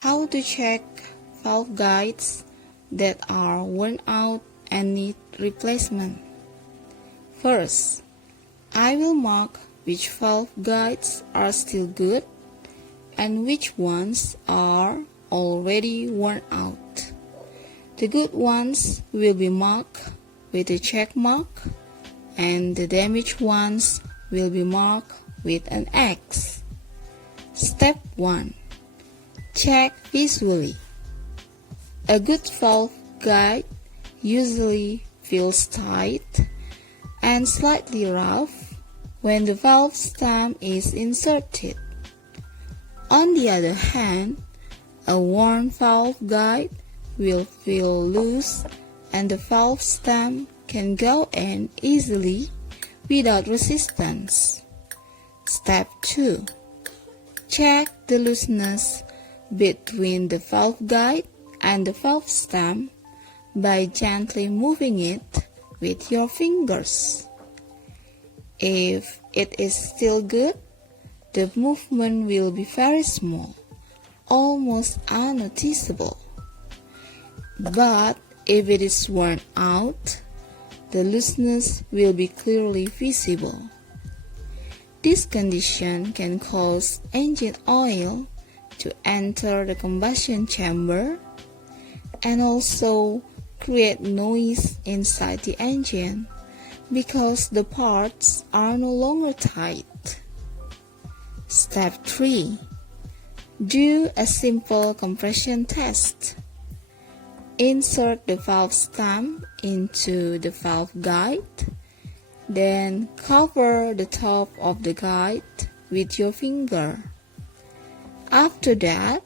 How to check valve guides that are worn out and need replacement. First, I will mark which valve guides are still good and which ones are already worn out. The good ones will be marked with a check mark and the damaged ones will be marked with an X. Step 1. Check visually. A good valve guide usually feels tight and slightly rough when the valve stem is inserted. On the other hand, a worn valve guide will feel loose and the valve stem can go in easily without resistance. Step 2. Check the looseness between the valve guide and the valve stem by gently moving it with your fingers. If it is still good, the movement will be very small, almost unnoticeable. But if it is worn out, the looseness will be clearly visible. This condition can cause engine oil to enter the combustion chamber and also create noise inside the engine because the parts are no longer tight. Step 3. Do a simple compression test. Insert the valve stem into the valve guide, then cover the top of the guide with your finger. After that,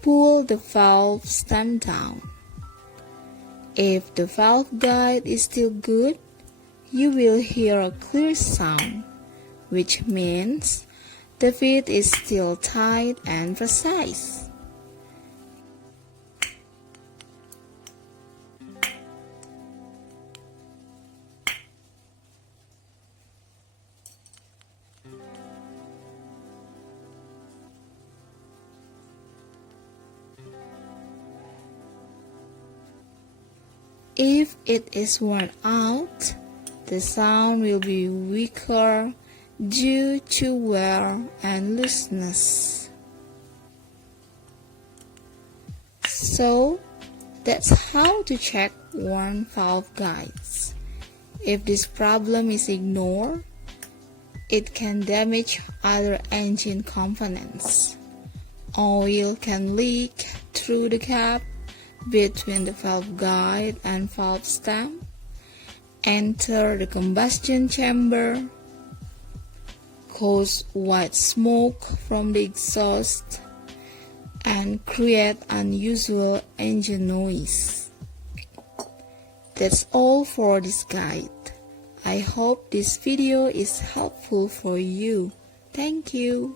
pull the valve stem down. If the valve guide is still good, you will hear a clear sound, which means the fit is still tight and precise. If it is worn out, the sound will be weaker due to wear and looseness. So, that's how to check worn valve guides. If this problem is ignored, it can damage other engine components. Oil can leak through the gap between the valve guide and valve stem, enter the combustion chamber, cause white smoke from the exhaust, and create unusual engine noise. That's all for this guide. I hope this video is helpful for you. Thank you.